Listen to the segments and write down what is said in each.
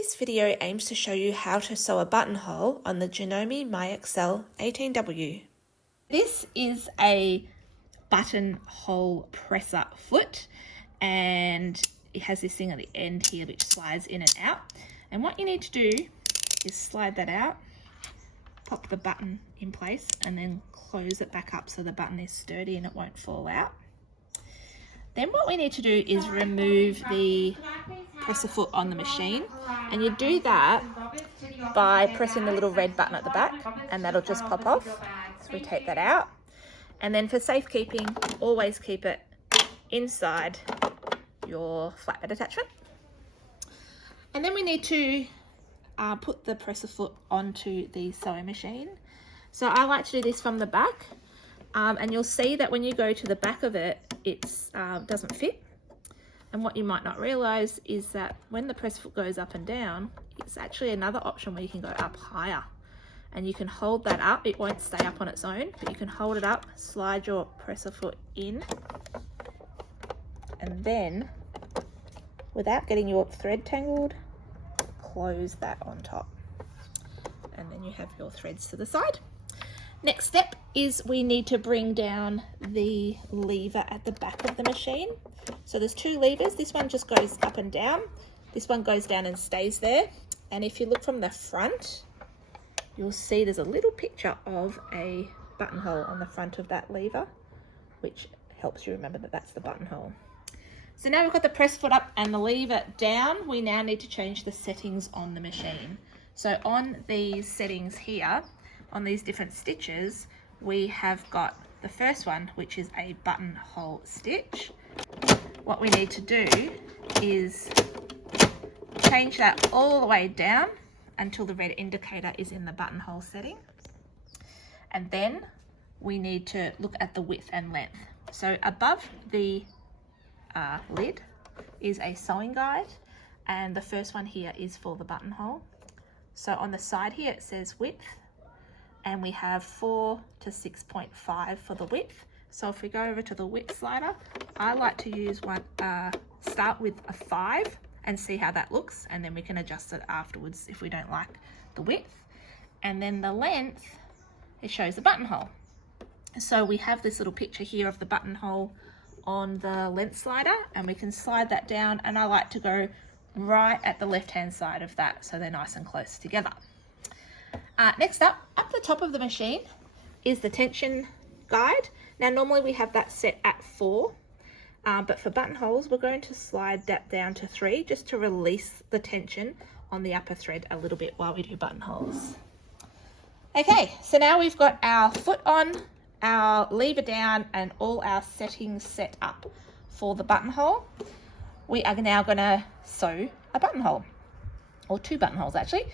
This video aims to show you how to sew a buttonhole on the Janome My Excel 18W. This is a buttonhole presser foot, and it has this thing at the end here which slides in and out. And what you need to do is slide that out, pop the button in place, and then close it back up so the button is sturdy and it won't fall out. Then what we need to do is remove the presser foot on the machine, and you do that by pressing the little red button at the back, and that'll just pop off. So we take that out, and then for safekeeping, always keep it inside your flatbed attachment. And then we need to put the presser foot onto the sewing machine. So I like to do this from the back, and you'll see that when you go to the back of it, it doesn't fit. And what you might not realize is that when the presser foot goes up and down, it's actually another option where you can go up higher, and you can hold that up. It won't stay up on its own, but you can hold it up, slide your presser foot in, and then without getting your thread tangled, close that on top, and then you have your threads to the side. Next step is we need to bring down the lever at the back of the machine. So there's two levers. This one just goes up and down. This one goes down and stays there. And if you look from the front, you'll see there's a little picture of a buttonhole on the front of that lever, which helps you remember that that's the buttonhole. So now we've got the press foot up and the lever down, we now need to change the settings on the machine. So on these settings here, on these different stitches, we have got the first one, which is a buttonhole stitch. What we need to do is change that all the way down until the red indicator is in the buttonhole setting. And then we need to look at the width and length. So above the lid is a sewing guide, and the first one here is for the buttonhole. So on the side here it says width, and we have 4 to 6.5 for the width. So if we go over to the width slider, I like to use one, start with a 5 and see how that looks, and then we can adjust it afterwards if we don't like the width. And then the length, it shows the buttonhole. So we have this little picture here of the buttonhole on the length slider, and we can slide that down, and I like to go right at the left hand side of that so they're nice and close together. Next up the top of the machine is the tension guide. Now normally we have that set at 4, but for buttonholes we're going to slide that down to 3 just to release the tension on the upper thread a little bit while we do buttonholes. Okay, so now we've got our foot on, our lever down, and all our settings set up for the buttonhole. We are now going to sew a buttonhole, or 2 buttonholes actually.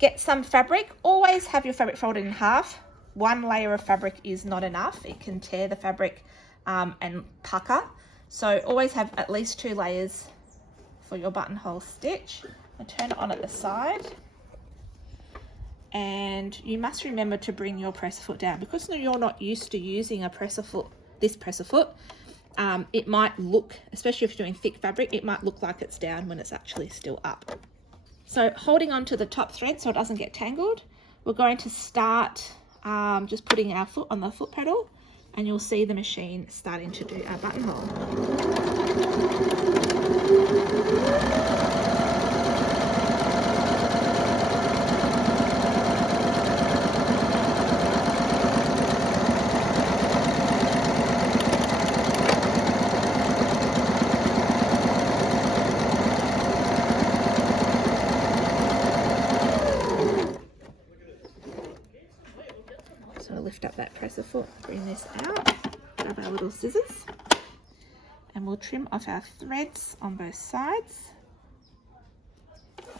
Get some fabric. Always have your fabric folded in half. One layer of fabric is not enough. It can tear the fabric and pucker. So always have at least 2 layers for your buttonhole stitch. I'll turn it on at the side. And you must remember to bring your presser foot down, because you're not used to using a presser foot, this presser foot. It might look, especially if you're doing thick fabric, it might look like it's down when it's actually still up. So holding on to the top thread so it doesn't get tangled, we're going to start just putting our foot on the foot pedal, and you'll see the machine starting to do our buttonhole. So we'll lift up that presser foot, bring this out, grab our little scissors, and we'll trim off our threads on both sides,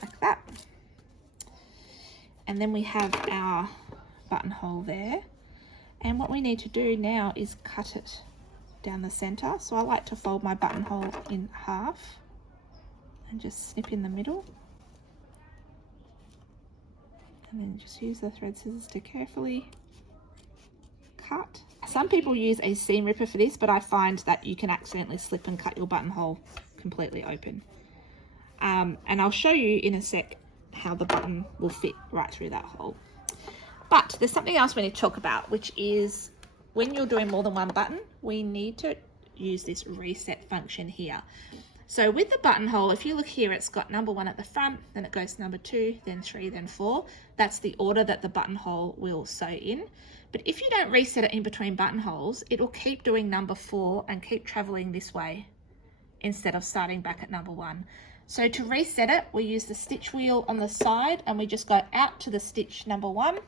like that. And then we have our buttonhole there. And what we need to do now is cut it down the center. So I like to fold my buttonhole in half and just snip in the middle. And then just use the thread scissors to carefully cut. Some people use a seam ripper for this, but I find that you can accidentally slip and cut your buttonhole completely open. and I'll show you in a sec how the button will fit right through that hole. But there's something else we need to talk about, which is when you're doing more than one button, we need to use this reset function here. So with the buttonhole, if you look here, it's got number 1 at the front, then it goes to number 2, then 3, then 4. That's the order that the buttonhole will sew in. But if you don't reset it in between buttonholes, it will keep doing number 4 and keep traveling this way instead of starting back at number 1. So to reset it, we use the stitch wheel on the side and we just go out to the stitch number 1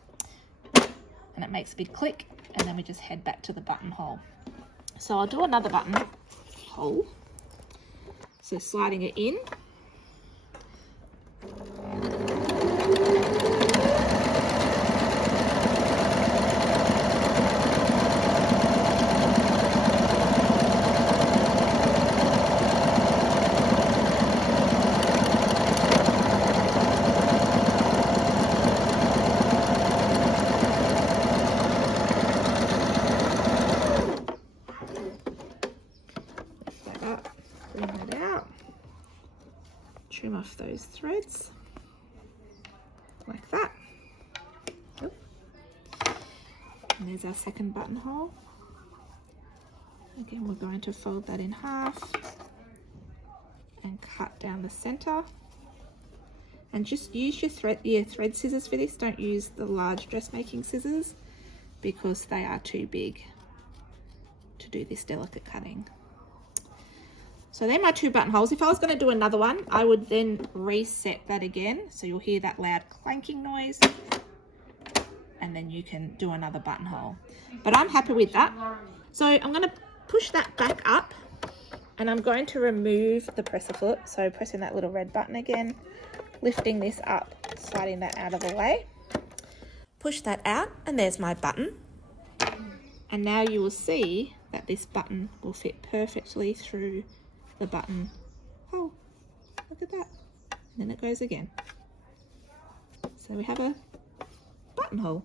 and it makes a big click, and then we just head back to the buttonhole. So I'll do another buttonhole. So sliding it in. Trim off those threads like that. Oop. And there's our second buttonhole. Again, we're going to fold that in half and cut down the center. And just use your thread scissors for this. Don't use the large dressmaking scissors because they are too big to do this delicate cutting. So they're my 2 buttonholes. If I was going to do another one, I would then reset that again. So you'll hear that loud clanking noise. And then you can do another buttonhole. But I'm happy with that. So I'm going to push that back up. And I'm going to remove the presser foot. So pressing that little red button again. Lifting this up, sliding that out of the way. Push that out, and there's my button. And now you will see that this button will fit perfectly through the button hole. Look at that. And then it goes again. So we have a buttonhole.